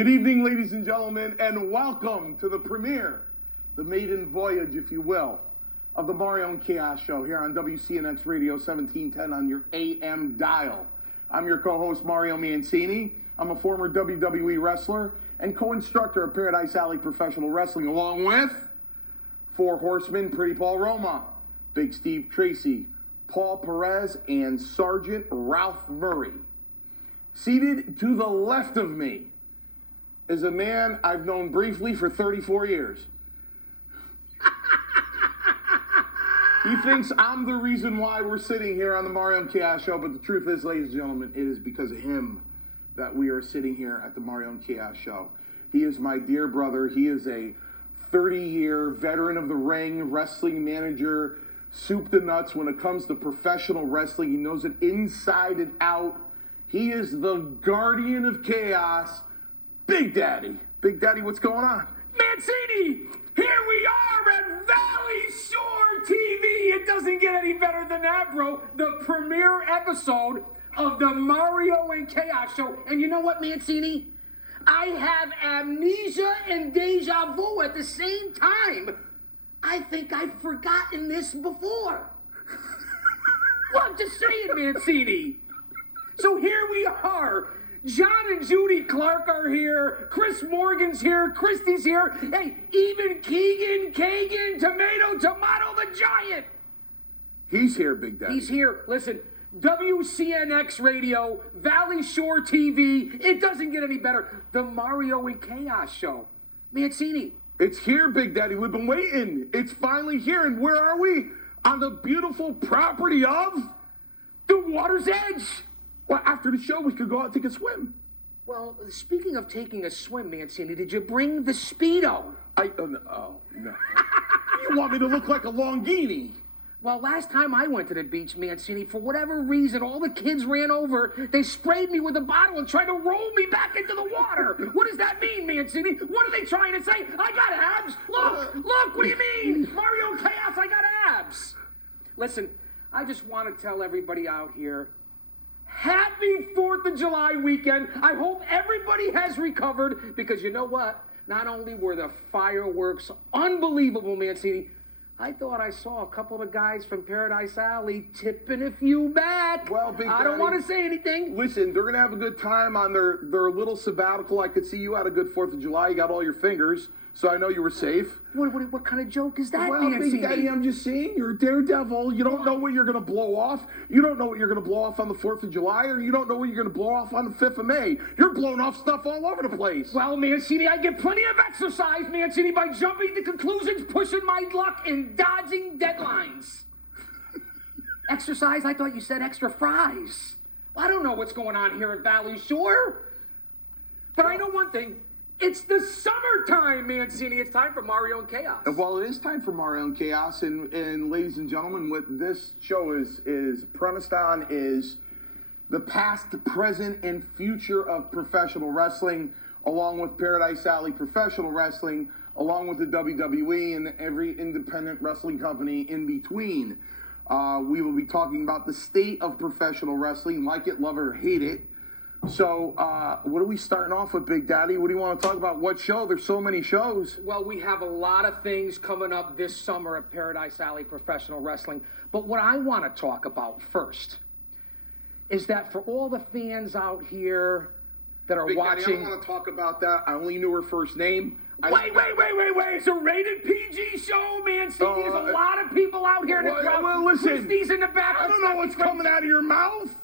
Good evening, ladies and gentlemen, and welcome to the premiere, the maiden voyage, if you will, of the Mario and Chaos Show here on WCNX Radio 1710 on your AM dial. I'm your co-host, Mario Mancini. I'm a former WWE wrestler and co-instructor of Paradise Alley Professional Wrestling, along with Four Horsemen, Pretty Paul Roma, Big Steve Tracy, Paul Perez, and Sergeant Ralph Murray. Seated to the left of me is a man I've known briefly for 34 years. He thinks I'm the reason why we're sitting here on the Mario and Chaos Show, but the truth is, ladies and gentlemen, it is because of him that we are sitting here at the Mario and Chaos Show. He is my dear brother. He is a 30-year veteran of the ring, wrestling manager, soup to nuts when it comes to professional wrestling. He knows it inside and out. He is the guardian of chaos, Big Daddy. Big Daddy, what's going on? Mancini, here we are at Valley Shore TV. It doesn't get any better than that, bro. The premiere episode of the Mario and Chaos Show. And you know what, Mancini? I have amnesia and deja vu at the same time. I think I've forgotten this before. Well, I'm just saying, Mancini. So here we are. John and Judy Clark are here. Chris Morgan's here. Christie's here. Hey, even Keegan, Kagan, Tomato the Giant. He's here, Big Daddy. He's here. Listen, WCNX Radio, Valley Shore TV. It doesn't get any better. The Mario and Chaos Show. Mancini. It's here, Big Daddy. We've been waiting. It's finally here. And where are we? On the beautiful property of the Water's Edge. Well, after the show, we could go out and take a swim. Well, speaking of taking a swim, Mancini, did you bring the Speedo? No. You want me to look like a Longini? Well, last time I went to the beach, Mancini, for whatever reason, all the kids ran over. They sprayed me with a bottle and tried to roll me back into the water. What does that mean, Mancini? What are they trying to say? I got abs. Look, what do you mean? Mario Chaos, I got abs. Listen, I just want to tell everybody out here, happy 4th of July weekend. I hope everybody has recovered because you know what? Not only were the fireworks unbelievable, Mancini, I thought I saw a couple of guys from Paradise Alley tipping a few back. Well, Big Daddy, I don't want to say anything. Listen, they're going to have a good time on their little sabbatical. I could see you had a good 4th of July. You got all your fingers, so I know you were safe. What kind of joke is that, well, Mancini? Big Daddy, I'm just saying, you're a daredevil. You don't know what you're going to blow off. You don't know what you're going to blow off on the 4th of July, or you don't know what you're going to blow off on the 5th of May. You're blowing off stuff all over the place. Well, Mancini, I get plenty of exercise, Mancini, by jumping to conclusions, pushing my luck, and dodging deadlines. Exercise? I thought you said extra fries. Well, I don't know what's going on here at Valley Shore. But I know one thing. It's the summertime, Mancini. It's time for Mario and Chaos. Well, it is time for Mario and Chaos, and ladies and gentlemen, what this show is premised on is the past, present, and future of professional wrestling, along with Paradise Alley Professional Wrestling, along with the WWE and every independent wrestling company in between. We will be talking about the state of professional wrestling, like it, love it, or hate it. So, what are we starting off with, Big Daddy? What do you want to talk about? What show? There's so many shows. Well, we have a lot of things coming up this summer at Paradise Alley Professional Wrestling. But what I want to talk about first is that for all the fans out here that are Big watching... Daddy, I don't want to talk about that. I only knew her first name. Wait. It's a rated PG show, Mancini. There's a lot of people out here in the crowd. Well, listen. Christie's in the back. I don't know what's coming out of your mouth.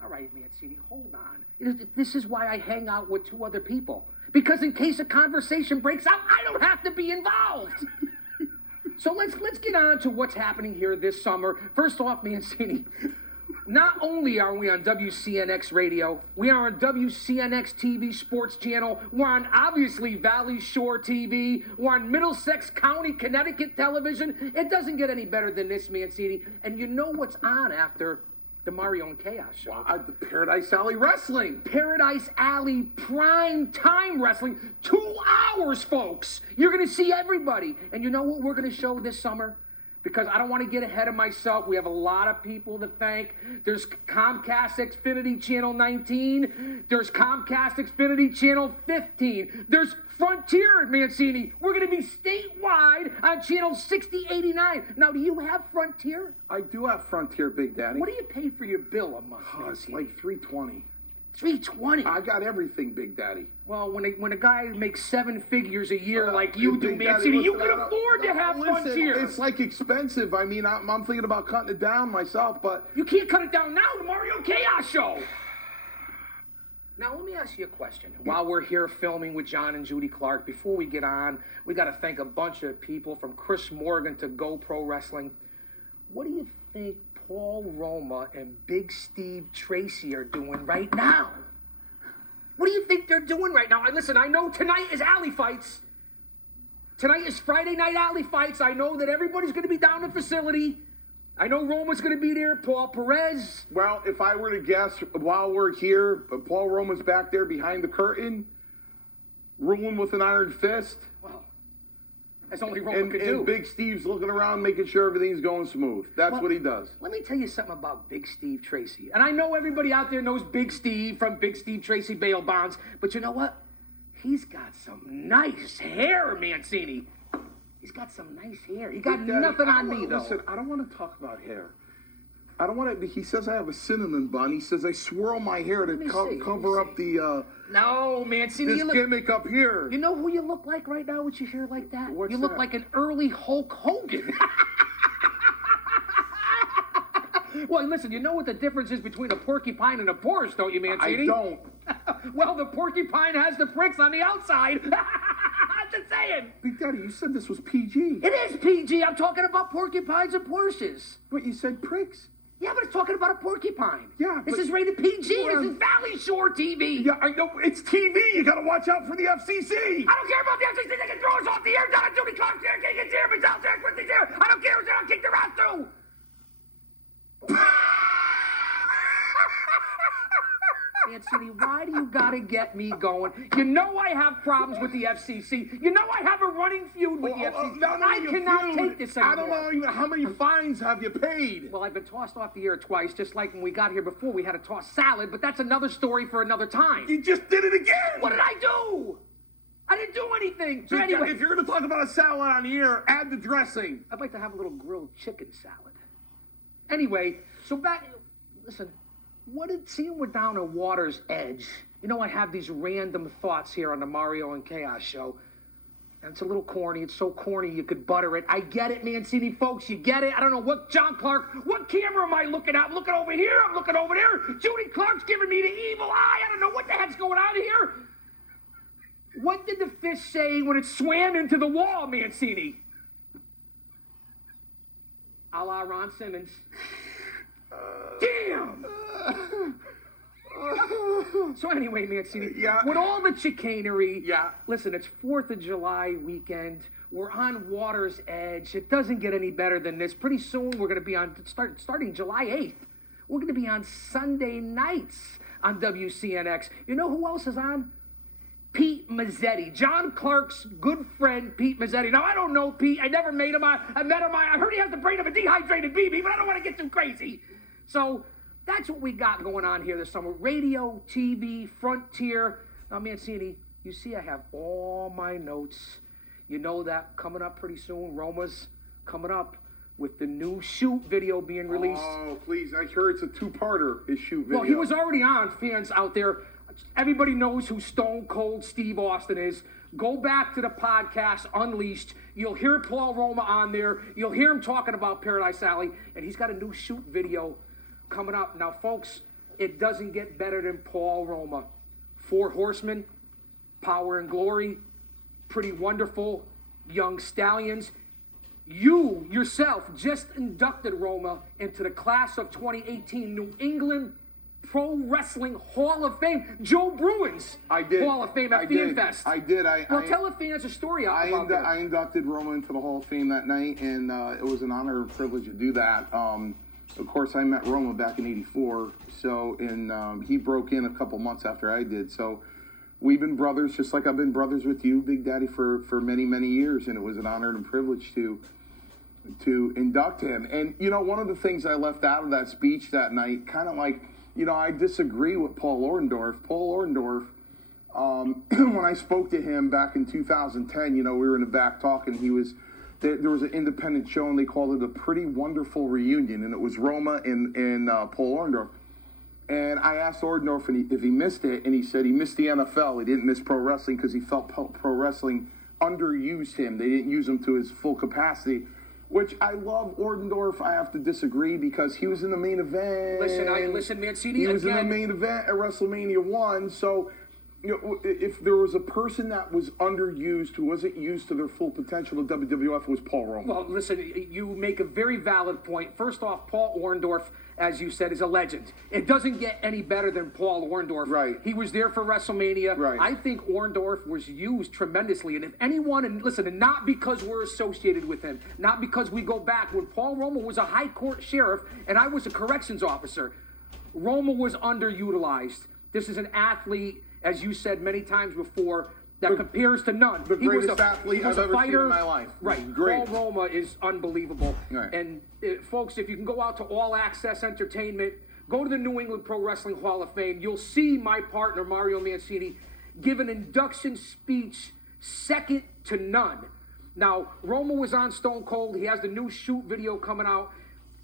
All right, Mancini, hold on. This is why I hang out with two other people. Because in case a conversation breaks out, I don't have to be involved. So let's get on to what's happening here this summer. First off, Mancini, not only are we on WCNX Radio, we are on WCNX TV Sports Channel. We're on, obviously, Valley Shore TV. We're on Middlesex County, Connecticut television. It doesn't get any better than this, Mancini. And you know what's on after the Mario and Chaos Show? The Paradise Alley Wrestling. Paradise Alley Prime Time Wrestling. 2 hours, folks. You're going to see everybody. And you know what we're going to show this summer? because I don't want to get ahead of myself. We have a lot of people to thank. There's Comcast Xfinity Channel 19. There's Comcast Xfinity Channel 15. There's Frontier at Mancini. We're going to be statewide on Channel 6089. Now, do you have Frontier? I do have Frontier, Big Daddy. What do you pay for your bill a month, Oh, it's Mancini? like $320. $320. I got everything, Big Daddy. Well, when a guy makes 7 figures a year like you do, Big Daddy, Mancini, you listen, can afford to have Frontier. It's like expensive. I mean, I'm thinking about cutting it down myself, but You can't cut it down now, the Mario Chaos Show. Now, let me ask you a question. While we're here filming with John and Judy Clark, before we get on, we got to thank a bunch of people from Chris Morgan to Go Pro Wrestling. What do you think Paul Roma and Big Steve Tracy are doing right now? What do you think they're doing right now? Listen, I know tonight is Alley Fights. Tonight is Friday Night Alley Fights. I know that everybody's going to be down in the facility. I know Roma's going to be there, Paul Perez. well, if I were to guess, while we're here, Paul Roma's back there behind the curtain, ruling with an iron fist. Well, that's only Roma And, could do. and Big Steve's looking around, making sure everything's going smooth. That's Well, what he does. Let me tell you something about Big Steve Tracy. And I know everybody out there knows Big Steve from Big Steve Tracy Bail Bonds. But you know what? He's got some nice hair, Mancini. He's got some nice hair. He got Big Daddy, nothing on me, though. Listen, I don't want to talk about hair. I don't want to. He says I have a cinnamon bun. He says I swirl my hair to me see, let me cover up the No, Mancini, this you look... gimmick up here. You know who you look like right now with your hair like that? What's you look that? like an early Hulk Hogan. Well, listen, you know what the difference is between a porcupine and a Porsche, don't you, I Mancini? don't. Well, the porcupine has the pricks on the outside. Just saying. Big Daddy, you said this was PG. It is PG. I'm talking about porcupines and Porsches. But you said pricks. Yeah, but it's talking about a porcupine. Yeah, This but- is rated PG. Well, This is Valley Shore TV. Yeah, I know. It's TV. You got to watch out for the FCC. I don't care about the FCC. They can throw us off the air. John and Judy Clark, Sarah Kagan's here. Michelle Sarah Christie's here. I don't care. I'll kick their ass too. Mancini, why do you gotta get me going? You know I have problems with the FCC. You know I have a running feud with the FCC. I cannot take this anymore. I don't know even how many fines have you paid. Well, I've been tossed off the air twice, just like when we got here before. We had to toss salad, but that's another story for another time. You just did it again. What did I do? I didn't do anything. So Big Daddy, anyway, if you're going to talk about a salad on the air, add the dressing. I'd like to have a little grilled chicken salad. Anyway, so back, listen, seeing we're down at Water's Edge, you know I have these random thoughts here on the Mario and Chaos Show. And it's a little corny. It's so corny you could butter it. I get it, Mancini, folks. You get it. I don't know what, John Clark, what camera am I looking at? I'm looking over here. I'm looking over there. Judy Clark's giving me the evil eye. I don't know what the heck's going on here. What did the fish say when it swam into the wall, Mancini? A la Ron Simmons. Damn! So anyway, Mancini, Yeah. with all the chicanery, Yeah. listen, it's 4th of July weekend. We're on Water's Edge. It doesn't get any better than this. Pretty soon we're going to be on, starting July 8th, we're going to be on Sunday nights on WCNX. You know who else is on? Pete Mazzetti, John Clark's good friend, Pete Mazzetti. Now, I don't know Pete. I never met him. I met him. I heard he has the brain of a dehydrated BB, but I don't want to get too crazy. So that's what we got going on here this summer. Radio, TV, Frontier. Now, Mancini, you see I have all my notes. You know that coming up pretty soon, Roma's coming up with the new shoot video being released. Oh, please. I heard it's a two-parter, his shoot video. Well, he was already on, fans out there. Everybody knows who Stone Cold Steve Austin is. Go back to the podcast, Unleashed. You'll hear Paul Roma on there. You'll hear him talking about Paradise Alley. And he's got a new shoot video coming up. Now, folks, it doesn't get better than Paul Roma. 4 Horsemen, Power and Glory, Pretty Wonderful, Young Stallions. You, yourself, just inducted Roma into the class of 2018 New England Pro Wrestling Hall of Fame. Joe Bruins I did. Hall of Fame at I Fan did. Fest. I did. Well, tell the fans a story about that. I inducted Roma into the Hall of Fame that night, and it was an honor and privilege to do that. Of course, I met Roma back in '84, and he broke in a couple months after I did. So we've been brothers, just like I've been brothers with you, Big Daddy, for many, many years, and it was an honor and privilege to to induct him. And, you know, one of the ththings I left out of that speech that night, kind of like, you know, I disagree with Paul Orndorff. Paul Orndorff, when I spoke to him back in 2010, you know, we were in the back talking. There was an independent show, and they called it A Pretty Wonderful Reunion, and it was Roma and Paul Orndorff. And I asked Orndorff if he missed it, and he said he missed the NFL. He didn't miss pro wrestling because he felt pro wrestling underused him. They didn't use him to his full capacity, which I love. Orndorff, I have to disagree because he was in the main event. Listen, Mancini. He was in the main event at WrestleMania 1, so... You know, if there was a person that was underused, who wasn't used to their full potential of WWF, was Paul Roma. Well, listen, you make a very valid point. First off, Paul Orndorff, as you said, is a legend. It doesn't get any better than Paul Orndorff. Right. He was there for WrestleMania. Right. I think Orndorff was used tremendously. And if anyone, and listen, and not because we're associated with him, not because we go back, when Paul Roma was a high court sheriff and I was a corrections officer, Roma was underutilized. This is an athlete, as you said many times before, that compares to none. The greatest athlete I've ever seen in my life. Right. Great. Paul Roma is unbelievable. Right. And folks, if you can go out to All Access Entertainment, go to the New England Pro Wrestling Hall of Fame, you'll see my partner, Mario Mancini, give an induction speech second to none. Now, Roma was on Stone Cold. He has the new shoot video coming out.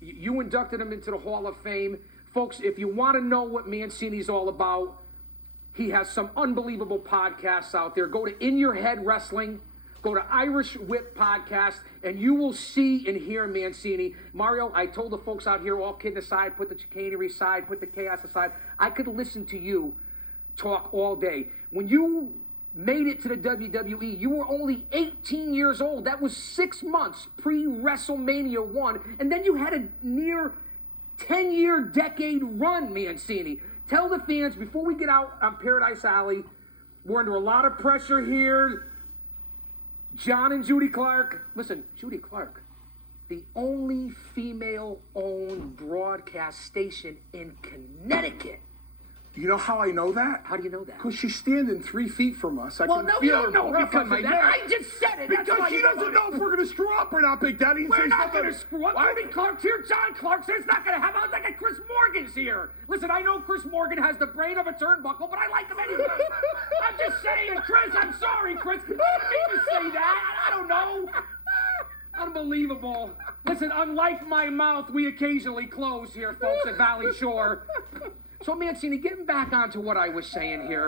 You inducted him into the Hall of Fame. Folks, if you want to know what Mancini's all about, he has some unbelievable podcasts out there. Go to In Your Head Wrestling, go to Irish Whip Podcast, and you will see and hear Mancini. Mario, I told the folks out here, all kidding aside, put the chicanery aside, put the chaos aside, I could listen to you talk all day. When you made it to the WWE, you were only 18 years old. That was 6 months pre-WrestleMania 1, and then you had a near 10-year decade run, Mancini. Tell the fans, before we get out on Paradise Alley, we're under a lot of pressure here. John and Judy Clark. Listen, Judy Clark, the only female-owned broadcast station in Connecticut. You know how I know that? How do you know that? Because she's standing 3 feet from us. I can no, feel you don't her know breath because on my of that. neck. I just said it. Because That's why she you doesn't know if we're going to screw up or not, Big Daddy. We're not going to screw up. Judy Clark's here. John Clark's here. It's not going to happen. I was like, Chris Morgan's here. Listen, I know Chris Morgan has the brain of a turnbuckle, but I like him anyway. I'm just saying, Chris. I'm sorry, Chris. I didn't mean to say that. I don't know. Unbelievable. Listen, unlike my mouth, we occasionally close here, folks, at Valley Shore. So, Mancini, getting back onto what I was saying here.